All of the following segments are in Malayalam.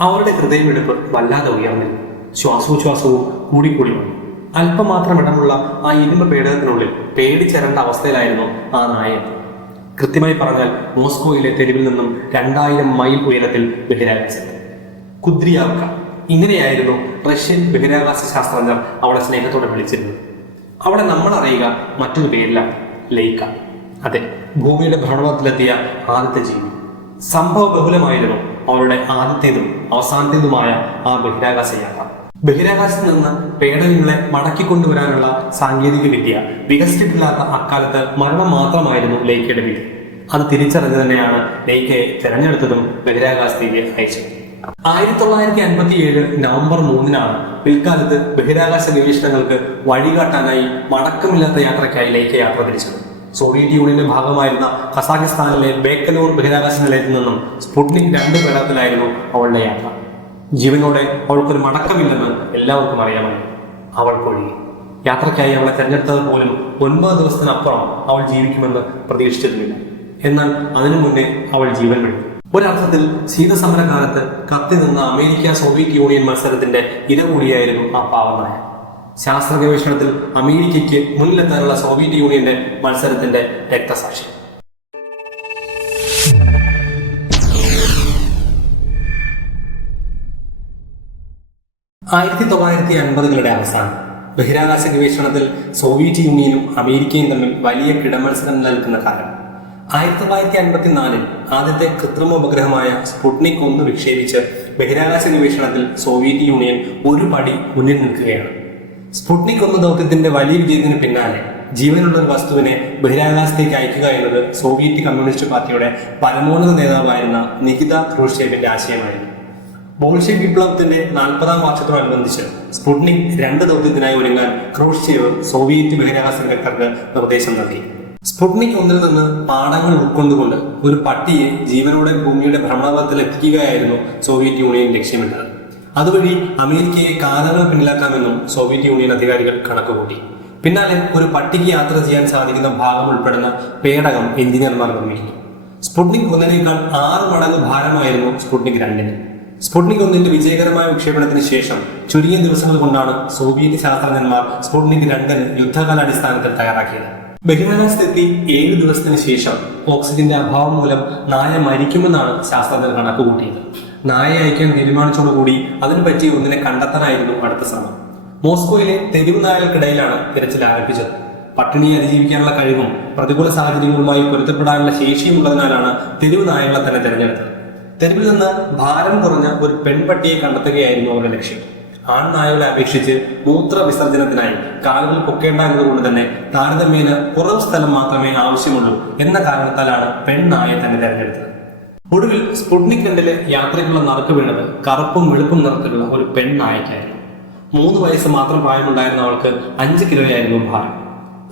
അവരുടെ ഹൃദയമെടുപ്പ് വല്ലാതെ ഉയർന്നില്ല. ശ്വാസോച്ഛ്വാസവും കൂടിക്കൂടി വന്നു. അല്പം മാത്രം ഇടമുള്ള ആ ഇരുമ്പ് പേടകത്തിനുള്ളിൽ പേടിച്ചരണ്ട അവസ്ഥയിലായിരുന്നു ആ നായൻ. കൃത്യമായി പറഞ്ഞാൽ മോസ്കോയിലെ തെരുവിൽ നിന്നും രണ്ടായിരം മൈൽ ഉയരത്തിൽ ബഹിരാകാശത്ത്. കുദ്രിയാവ്ക ഇങ്ങനെയായിരുന്നു റഷ്യൻ ബഹിരാകാശ ശാസ്ത്രജ്ഞർ അവളെ സ്നേഹത്തോടെ വിളിച്ചിരുന്നത്. അവളെ നമ്മൾ അറിയുക മറ്റൊരു പേരിലാണ് ലൈക്ക അതെ ഭൂമിയുടെ ഭ്രമണത്തിലെത്തിയ ആദ്യത്തെ ജീവി. സംഭവ ബഹുലമായിരുന്നു അവരുടെ ആദ്യത്തേതും അവസാനത്തേതുമായ ആ ബഹിരാകാശ യാത്ര ബഹിരാകാശത്ത് നിന്ന് പേടകങ്ങളെ മടക്കിക്കൊണ്ടുവരാനുള്ള സാങ്കേതിക വിദ്യ വികസിച്ചിട്ടില്ലാത്ത അക്കാലത്ത് മരണം മാത്രമായിരുന്നു ലേക്കയുടെ വിധി. അത് തിരിച്ചറിഞ്ഞു തന്നെയാണ് ലേക്കയെ തിരഞ്ഞെടുത്തതും ബഹിരാകാശത്തേക്ക് അയച്ചത്. ആയിരത്തി തൊള്ളായിരത്തി അൻപത്തി ഏഴ് നവംബർ മൂന്നിനാണ് പിൽക്കാലത്ത് ബഹിരാകാശ ഗവേഷണങ്ങൾക്ക് വഴികാട്ടാനായി മടക്കമില്ലാത്ത യാത്രയ്ക്കായി ലൈക്ക യാത്ര തിരിച്ചത്. സോവിയറ്റ് യൂണിയന്റെ ഭാഗമായിരുന്ന കസാഖിസ്ഥാനിലെ ബേക്കനൂർ ബഹിരാകാശ നിലയത്തിൽ നിന്നും സ്പുട്നിക് രണ്ട് പേടകത്തിലായിരുന്നു അവളുടെ യാത്ര. ജീവനോടെ അവൾക്കൊരു മടക്കമില്ലെന്ന് എല്ലാവർക്കും അറിയാമല്ലോ. അവൾക്കൊഴികെ യാത്രയ്ക്കായി അവളെ തെരഞ്ഞെടുത്തത് പോലും ഒൻപത് ദിവസത്തിനപ്പുറം അവൾ ജീവിക്കുമെന്ന് പ്രതീക്ഷിച്ചിരുന്നില്ല. എന്നാൽ അതിനു മുന്നേ അവൾ ജീവൻ വിട്ടു. ഒരർത്ഥത്തിൽ ശീതസമരകാലത്ത് കത്തി നിന്ന അമേരിക്ക സോവിയറ്റ് യൂണിയൻ മത്സരത്തിന്റെ ഇര കൂടിയായിരുന്നു ആ പാവനായ. ശാസ്ത്ര ഗവേഷണത്തിൽ അമേരിക്കയ്ക്ക് മുന്നിലെത്താനുള്ള സോവിയറ്റ് യൂണിയന്റെ മത്സരത്തിന്റെ രക്തസാക്ഷി. ആയിരത്തി തൊള്ളായിരത്തി അൻപതുകളുടെ അവസാനം ബഹിരാകാശ ഗവേഷണത്തിൽ സോവിയറ്റ് യൂണിയനും അമേരിക്കയും തമ്മിൽ വലിയ കിടമത്സരം നിലനിൽക്കുന്ന കാലം. ആയിരത്തി തൊള്ളായിരത്തി അൻപത്തിനാലിൽ ആദ്യത്തെ കൃത്രിമ ഉപഗ്രഹമായ സ്പുട്നിക് ഒന്ന് വിക്ഷേപിച്ച് ബഹിരാകാശ ഗവേഷണത്തിൽ സോവിയറ്റ് യൂണിയൻ ഒരു പടി മുന്നിൽ നിൽക്കുകയാണ്. സ്പുട്നിക് ഒന്ന് ദൗത്യത്തിന്റെ വലിയ വിജയത്തിന് പിന്നാലെ ജീവനുള്ള ഒരു വസ്തുവിനെ ബഹിരാകാശത്തേക്ക് അയക്കുക എന്നത് സോവിയറ്റ് കമ്മ്യൂണിസ്റ്റ് പാർട്ടിയുടെ പരമോന്നത നേതാവായിരുന്ന നികിത ക്രൂഷേവിന്റെ ആശയമായിരുന്നു. ബോൾഷേ വിപ്ലവത്തിന്റെ നാൽപ്പതാം വർഷത്തോടനുബന്ധിച്ച് സ്പുട്നിക് രണ്ട് ദൗത്യത്തിനായി ഒരുങ്ങാൻ ക്രൂഷേവ് സോവിയറ്റ് ബഹിരാകാശ വിദഗ്ധർക്ക് നിർദ്ദേശം നൽകി. സ്പുട്നിക് ഒന്നിൽ നിന്ന് പാഠങ്ങൾ ഉൾക്കൊണ്ടുകൊണ്ട് ഒരു പട്ടിയെ ജീവനോടെ ഭൂമിയുടെ ഭ്രമണപഥത്തിൽ എത്തിക്കുകയായിരുന്നു സോവിയറ്റ് യൂണിയൻ ലക്ഷ്യമിട്ടത്. അതുവഴി അമേരിക്കയെ കാലങ്ങൾ പിന്നിലാക്കാമെന്നും സോവിയറ്റ് യൂണിയൻ അധികാരികൾ കണക്കുകൂട്ടി. പിന്നാലെ ഒരു പട്ടിക യാത്ര ചെയ്യാൻ സാധിക്കുന്ന ഭാഗം ഉൾപ്പെടുന്ന പേടകം എഞ്ചിനീയർമാർ നിർമ്മിക്കുന്നു. സ്പുട്നിക് ഒന്നിനേക്കാൾ ആറ് മടങ്ങ് ഭാരമായിരുന്നു സ്പുട്നിക് രണ്ടിന്. സ്പുട്നിക് ഒന്നിന്റെ വിജയകരമായ വിക്ഷേപണത്തിന് ശേഷം ചുരുങ്ങിയ ദിവസങ്ങൾ കൊണ്ടാണ് സോവിയറ്റ് ശാസ്ത്രജ്ഞന്മാർ സ്പുട്നിക് രണ്ടിന് യുദ്ധകാലാടിസ്ഥാനത്തിൽ തയ്യാറാക്കിയത്. ബഹിരാകാശത്തെത്തി ഏഴ് ദിവസത്തിന് ശേഷം ഓക്സിജന്റെ അഭാവം മൂലം നായ മരിക്കുമെന്നാണ് ശാസ്ത്രജ്ഞർ കണക്കുകൂട്ടിയത്. നായ അയക്കാൻ തീരുമാനിച്ചോടുകൂടി അതിനു പറ്റിയ ഒന്നിനെ കണ്ടെത്താനായിരുന്നു അടുത്ത ശ്രമം. മോസ്കോയിലെ തെരുവ് നായകൾക്കിടയിലാണ് തിരച്ചിൽ ആരംഭിച്ചത്. പട്ടിണിയെ അതിജീവിക്കാനുള്ള കഴിവും പ്രതികൂല സാഹചര്യങ്ങളുമായി പൊരുത്തപ്പെടാനുള്ള ശേഷിയും ഉള്ളതിനാലാണ് തെരുവ് നായകളെ തന്നെ തിരഞ്ഞെടുത്തത്. തെരുവിൽ നിന്ന് ഭാരം കുറഞ്ഞ ഒരു പെൺപട്ടിയെ കണ്ടെത്തുകയായിരുന്നു അവരുടെ ലക്ഷ്യം. ആൺനായകളെ അപേക്ഷിച്ച് മൂത്ര വിസർജനത്തിനായി കാലുകൾ പൊക്കേണ്ട എന്നതുകൊണ്ട് തന്നെ താരതമ്യേന കുറവ് സ്ഥലം മാത്രമേ ആവശ്യമുള്ളൂ എന്ന കാരണത്താലാണ് പെൺനായെ തന്നെ തെരഞ്ഞെടുത്തത്. ഒടുവിൽ സ്പുട്നിക് രണ്ടിലെ യാത്രയ്ക്കുള്ള നറുക്ക് വീണത് കറുപ്പും വെളുപ്പും നിറത്തിലുള്ള ഒരു പെണ്ണായിട്ടായിരുന്നു. മൂന്ന് വയസ്സ് മാത്രം പ്രായമുണ്ടായിരുന്ന അവൾക്ക് അഞ്ച് കിലോയായിരുന്നു ഭാരം.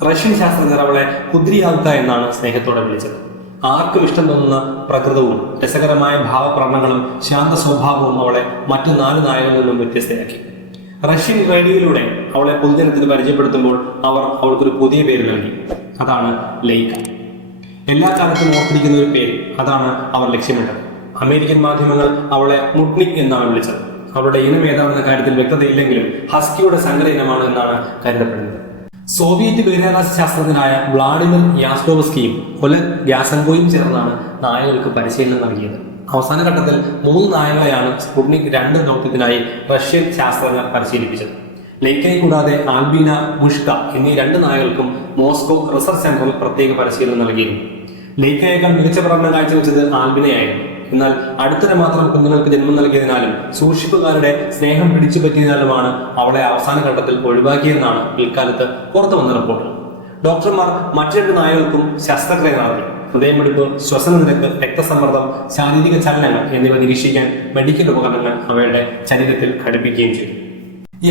റഷ്യൻ ശാസ്ത്രജ്ഞർ അവളെ കുതിരിയാവുക എന്നാണ് സ്നേഹത്തോടെ വിളിച്ചത്. ആർക്കും ഇഷ്ടം തോന്നുന്ന പ്രകൃതവും രസകരമായ ഭാവപ്രണങ്ങളും ശാന്ത സ്വഭാവവും അവളെ മറ്റു നാല് നായകളിൽ നിന്നും വ്യത്യസ്തയാക്കി. റഷ്യൻ റേഡിയോയിലൂടെ അവളെ പൊതുജനത്തിന് പരിചയപ്പെടുത്തുമ്പോൾ അവർ അവൾക്കൊരു പുതിയ പേര് നൽകി. അതാണ് ലൈക്ക എല്ലാ കാലത്തും ഓർത്തിരിക്കുന്ന ഒരു പേര്. അതാണ് അവർ ലക്ഷ്യമിട്ടത്. അമേരിക്കൻ മാധ്യമങ്ങൾ അവളെ മുട്നിക് എന്നാണ് വിളിച്ചത്. അവളുടെ ഇനം ഏതാണെന്ന കാര്യത്തിൽ വ്യക്തതയില്ലെങ്കിലും ഹസ്കിയുടെ സങ്കര ഇനമാണ് എന്നാണ് കരുതപ്പെടുന്നത്. സോവിയറ്റ് ബഹിരാകാശ ശാസ്ത്രജ്ഞനായ വ്ളാഡിമിർ യാസ്ലോവസ്കിയും ഒലഗ് ഗ്യാസങ്കോയും ചേർന്നാണ് നായകൾക്ക് പരിശീലനം നൽകിയത്. അവസാന ഘട്ടത്തിൽ മൂന്ന് നായകളെയാണ് സ്പുട്നിക് രണ്ട് ദൗത്യത്തിനായി റഷ്യൻ ശാസ്ത്രജ്ഞർ പരിശീലിപ്പിച്ചത്. ലേക്കയെ കൂടാതെ ആൽബീന മുഷ്ക എന്നീ രണ്ട് നായകൾക്കും മോസ്കോ റിസർച്ച് സെന്ററിൽ പ്രത്യേക പരിശീലനം നൽകിയിരുന്നു. ലേക്കയേക്കാൾ മികച്ച പ്രകടനം കാഴ്ചവെച്ചത് ആൽബിനയായിരുന്നു. എന്നാൽ അടുത്തിടെ മാത്രം കുഞ്ഞുങ്ങൾക്ക് ജന്മം നൽകിയതിനാലും സൂക്ഷിപ്പുകാരുടെ സ്നേഹം പിടിച്ചു പറ്റിയതിനാലുമാണ് അവളെ അവസാന ഘട്ടത്തിൽ ഒഴിവാക്കിയെന്നാണ് പിൽക്കാലത്ത് പുറത്തു വന്ന റിപ്പോർട്ട്. ഡോക്ടർമാർ മറ്റു രണ്ട് നായകൾക്കും ശസ്ത്രക്രിയ നടത്തി ഹൃദയമിടിപ്പ് ശ്വസന നിരക്ക് രക്തസമ്മർദ്ദം ശാരീരിക ചലനങ്ങൾ എന്നിവ നിരീക്ഷിക്കാൻ മെഡിക്കൽ ഉപകരണങ്ങൾ അവയുടെ ശരീരത്തിൽ ഘടിപ്പിക്കുകയും ചെയ്തു.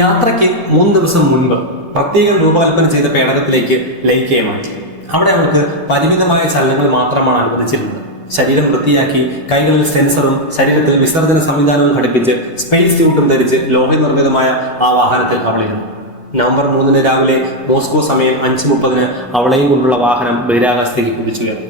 യാത്രയ്ക്ക് മൂന്ന് ദിവസം മുൻപ് പ്രത്യേകം രൂപകൽപ്പന ചെയ്ത പേടകത്തിലേക്ക് ലയിക്കുകയും മാറ്റി. അവിടെ അവർക്ക് പരിമിതമായ ചലനങ്ങൾ മാത്രമാണ് അനുവദിച്ചിരുന്നത്. ശരീരം വൃത്തിയാക്കി കൈകളിൽ സെൻസറും ശരീരത്തിൽ വിസർജന സംവിധാനവും ഘടിപ്പിച്ച് സ്പേസ് സ്യൂട്ടും ധരിച്ച് ലോഹ നിർമ്മിതമായ ആ വാഹനത്തിൽ അവളിരുന്നു നവംബർ മൂന്നിന് രാവിലെ മോസ്കോ സമയം അഞ്ച് മുപ്പതിന് അവളെയും കൊണ്ടുള്ള വാഹനം ബഹിരാകാശത്തേക്ക് കുതിച്ചുയർന്നു.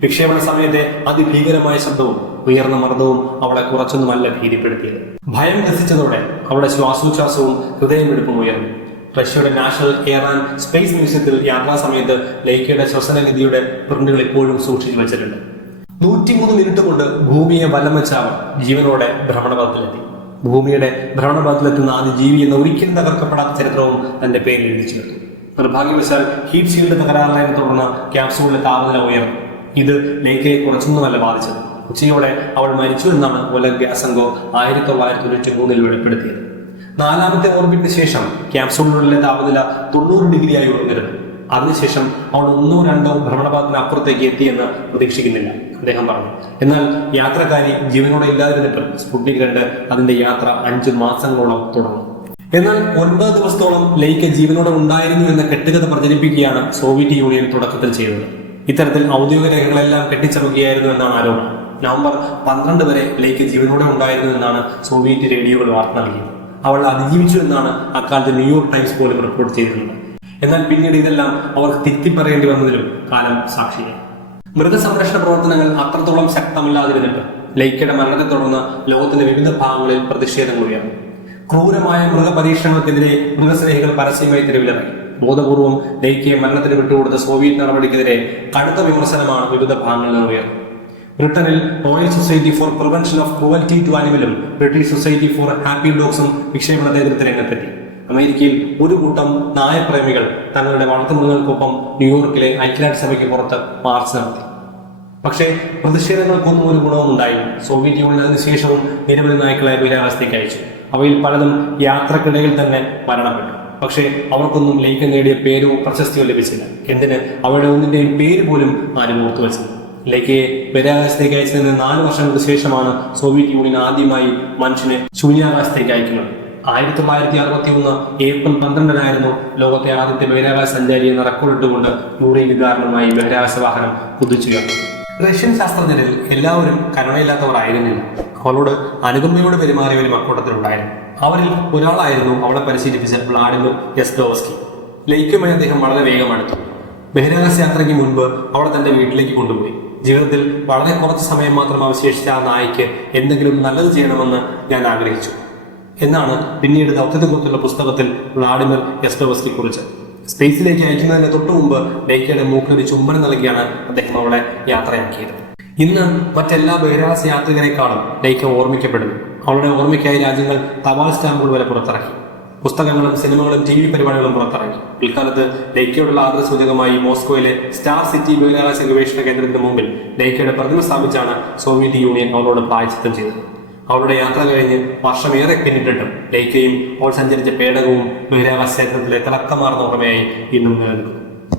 വിക്ഷേപണ സമയത്തെ അതിഭീകരമായ ശബ്ദവും ഉയർന്ന മർദ്ദവും അവളെ കുറച്ചൊന്നുമല്ല ഭീതിപ്പെടുത്തിയത്. ഭയം ഗസിച്ചതോടെ അവളുടെ ശ്വാസോച്ഛ്വാസവും ഹൃദയമെടുപ്പും ഉയർന്നു. റഷ്യയുടെ നാഷണൽ എയർ ആൻഡ് സ്പേസ് മ്യൂസിയത്തിൽ യാത്രാ സമയത്ത് ലേഖയുടെ ശ്വസനഗതിയുടെ പ്രിന്റുകൾ ഇപ്പോഴും സൂക്ഷിച്ചു വെച്ചിട്ടുണ്ട്. നൂറ്റിമൂന്ന് മിനിറ്റ് കൊണ്ട് ഭൂമിയെ വലം വെച്ച അവർ ജീവനോടെ ഭ്രമണപഥത്തിലെത്തി ഭൂമിയുടെ ഭ്രമണപഥത്തിലെത്തുന്ന ആദ്യ ജീവി എന്ന ഒരിക്കലും തകർക്കപ്പെടാത്ത ചരിത്രവും തന്റെ പേരിൽ എഴുതി നിർഭാഗ്യവശാൽ ഹീറ്റ് ഷീൽഡ് തകരാറിനെ തുടർന്ന് ക്യാപ്സൂളിലെ താപനില ഉയർന്നു. ഇത് ലേഖയെ കുറച്ചൊന്നുമല്ല ബാധിച്ചത്. ഉച്ചയോടെ അവൾ മരിച്ചു എന്നാണ് ഉലക് ഗ്യാസ് സംഘം ആയിരത്തി തൊള്ളായിരത്തി തൊണ്ണൂറ്റി മൂന്നിൽ വെളിപ്പെടുത്തിയത്. നാലാമത്തെ ഓർബിറ്റിന് ശേഷം ക്യാപ്സൂളിനുള്ളിലെ താപനില തൊണ്ണൂറ് ഡിഗ്രിയായി ഉയർന്നിരുന്നു. അതിനുശേഷം അവൾ ഒന്നോ രണ്ടോ ഭ്രമണപാതത്തിന് അപ്പുറത്തേക്ക് എത്തിയെന്ന് പ്രതീക്ഷിക്കുന്നില്ല അദ്ദേഹം പറഞ്ഞു. എന്നാൽ യാത്രക്കാരി ജീവനോടെ ഇല്ലാതിരുന്നിട്ടും സ്പുട്നിക് രണ്ട് അതിന്റെ യാത്ര അഞ്ച് മാസങ്ങളോളം തുടർന്നു. എന്നാൽ ഒൻപത് ദിവസത്തോളം ലൈക്ക് ജീവനോടെ ഉണ്ടായിരുന്നു എന്ന കെട്ടുകഥ പ്രചരിപ്പിക്കുകയാണ് സോവിയറ്റ് യൂണിയൻ തുടക്കത്തിൽ ചെയ്തത്. ഇത്തരത്തിൽ ഔദ്യോഗിക രേഖകളെല്ലാം കെട്ടിച്ചമക്കുകയായിരുന്നു എന്നാണ് ആരോപണം. നവംബർ പന്ത്രണ്ട് വരെ ലൈക്ക് ജീവനോടെ ഉണ്ടായിരുന്നു എന്നാണ് സോവിയറ്റ് റേഡിയോകൾ വാർത്ത നൽകിയത്. അവൾ അതിജീവിച്ചു എന്നാണ് അക്കാലത്ത് ന്യൂയോർക്ക് ടൈംസ് പോലും റിപ്പോർട്ട് ചെയ്തിരുന്നത്. എന്നാൽ പിന്നീട് ഇതെല്ലാം അവർക്ക് തിരുത്തി പറയേണ്ടി വന്നതിലും കാലം സാക്ഷിയായി. മൃഗസംരക്ഷണ പ്രവർത്തനങ്ങൾ അത്രത്തോളം ശക്തമല്ലാതിരുന്നിട്ട് ലൈക്കയുടെ മരണത്തെ തുടർന്ന് ലോകത്തിന്റെ വിവിധ ഭാഗങ്ങളിൽ പ്രതിഷേധങ്ങൾ ഉയർന്നു ക്രൂരമായ മൃഗപരീക്ഷണങ്ങൾക്കെതിരെ മൃഗസ്നേഹികൾ പരസ്യമായി തെരുവിലിറങ്ങി. ബോധപൂർവം ലൈക്കയെ മരണത്തിന് വിട്ടുകൊടുത്ത സോവിയറ്റ് നടപടിക്കെതിരെ കടുത്ത വിമർശനമാണ് വിവിധ ഭാഗങ്ങളിൽ നിന്ന് ഉയർന്നത് ബ്രിട്ടനിൽ royal society for prevention of cruelty to ആനിമലും British society for happy ഡോഗ്സും വിക്ഷേപണ നേതൃത്വത്തിൽ രംഗത്തെത്തി അമേരിക്കയിൽ ഒരു കൂട്ടം നായപ്രേമികൾ തങ്ങളുടെ വളർത്തുമൃഗങ്ങൾക്കൊപ്പം ന്യൂയോർക്കിലെ ഐക്യരാഷ്ട്രസഭയ്ക്ക് പുറത്ത് മാർച്ച് നടത്തി. പക്ഷേ പ്രതിഷേധങ്ങൾക്കൊന്നും ഒരു ഗുണവും ഉണ്ടായി സോവിയറ്റ് യൂണിയൻ അതിനുശേഷവും നിരവധി നായ്ക്കളെ ബഹിരാകാശത്തേക്ക് അയച്ചു. അവയിൽ പലതും യാത്രക്കിടയിൽ തന്നെ മരണപ്പെട്ടു. പക്ഷേ അവർക്കൊന്നും ലേക്ക് നേടിയ പേരോ പ്രശസ്തിയോ ലഭിച്ചില്ല. എന്തിന്? അവരുടെ ഒന്നിന്റെയും പേര് പോലും ആരും ഓർത്തു വെച്ചത് ലേക്കയെ ബഹിരാകാശത്തേക്ക് അയച്ചതിന് നാല് വർഷങ്ങൾക്ക് ശേഷമാണ് സോവിയറ്റ് യൂണിയൻ ആദ്യമായി മനുഷ്യനെ ശൂന്യാകാശത്തേക്ക് അയക്കുന്നത്. ആയിരത്തി തൊള്ളായിരത്തി അറുപത്തി ഒന്ന് ഏപ്രിൽ പന്ത്രണ്ടിനായിരുന്നു ലോകത്തെ ആദ്യത്തെ ബഹിരാകാശ സഞ്ചാരി എന്ന റെക്കോർഡ് ഇട്ടുകൊണ്ട് യൂറി വികാരണമായി ബഹിരാകാശ വാഹനം കുതിച്ചുയർന്നു റഷ്യൻ ശാസ്ത്രജ്ഞരിൽ എല്ലാവരും കരുണയില്ലാത്തവർ ആയിരുന്നില്ല. അവളോട് അനുകമ്പയോട് പെരുമാറിയവരും അക്കൂട്ടത്തിലുണ്ടായിരുന്നു അവരിൽ ഒരാളായിരുന്നു അവളെ പരിശീലിപ്പിച്ച വ്ളാഡിമിർ യെസ്ഡോവസ്കി ലയിക്കുമായി അദ്ദേഹം വളരെ വേഗം ബഹിരാകാശ യാത്രയ്ക്ക് മുൻപ് അവളെ തന്റെ വീട്ടിലേക്ക് കൊണ്ടുപോയി. ജീവിതത്തിൽ വളരെ കുറച്ച് സമയം മാത്രം അവശേഷിച്ച ആ നായിക്ക് എന്തെങ്കിലും നല്ലത് ചെയ്യണമെന്ന് ഞാൻ ആഗ്രഹിച്ചു. എന്നാണ് പിന്നീട് ദൗത്യത്തെക്കുറിച്ചുള്ള പുസ്തകത്തിൽ വ്ളാഡിമിർ എസ്റ്റോവസ്കി കുറിച്ച്. സ്പേസിലേക്ക് അയക്കുന്നതിന് തൊട്ടു മുമ്പ് ഡേക്കയുടെ മൂക്കിലൊരു ചുംബനം നൽകിയാണ് അദ്ദേഹം അവളെ യാത്രയാക്കിയത്. ഇന്ന് മറ്റെല്ലാ ബഹിരാകാശ യാത്രികരെക്കാളും ഡേക്ക ഓർമ്മിക്കപ്പെടുന്നു. അവളുടെ ഓർമ്മയ്ക്കായി രാജ്യങ്ങൾ തപാൽ സ്റ്റാമ്പുകൾ വരെ പുറത്തിറക്കി. പുസ്തകങ്ങളും സിനിമകളും ടി വി പരിപാടികളും പുറത്തിറങ്ങി. പിൽക്കാലത്ത് ഡേക്കയോടുള്ള ആദരസൂചകമായി മോസ്കോയിലെ സ്റ്റാർ സിറ്റി ബഹിരാകാശ ഗവേഷണ കേന്ദ്രത്തിന് മുമ്പിൽ ഡേക്കയുടെ പ്രതിമ സ്ഥാപിച്ചാണ് സോവിയറ്റ് യൂണിയൻ അവരോട് പ്രായച്ചിത്തം ചെയ്തത്. അവരുടെ യാത്ര കഴിഞ്ഞ് വർഷമേറെ പിന്നിട്ടിട്ടും ഡേക്കയും അവൾ സഞ്ചരിച്ച പേടകവും ബഹിരാകാശ ക്ഷേത്രത്തിലെ തിളക്കമാർന്ന ഓർമ്മയായി ഇന്നും നിലനിൽക്കുന്നു.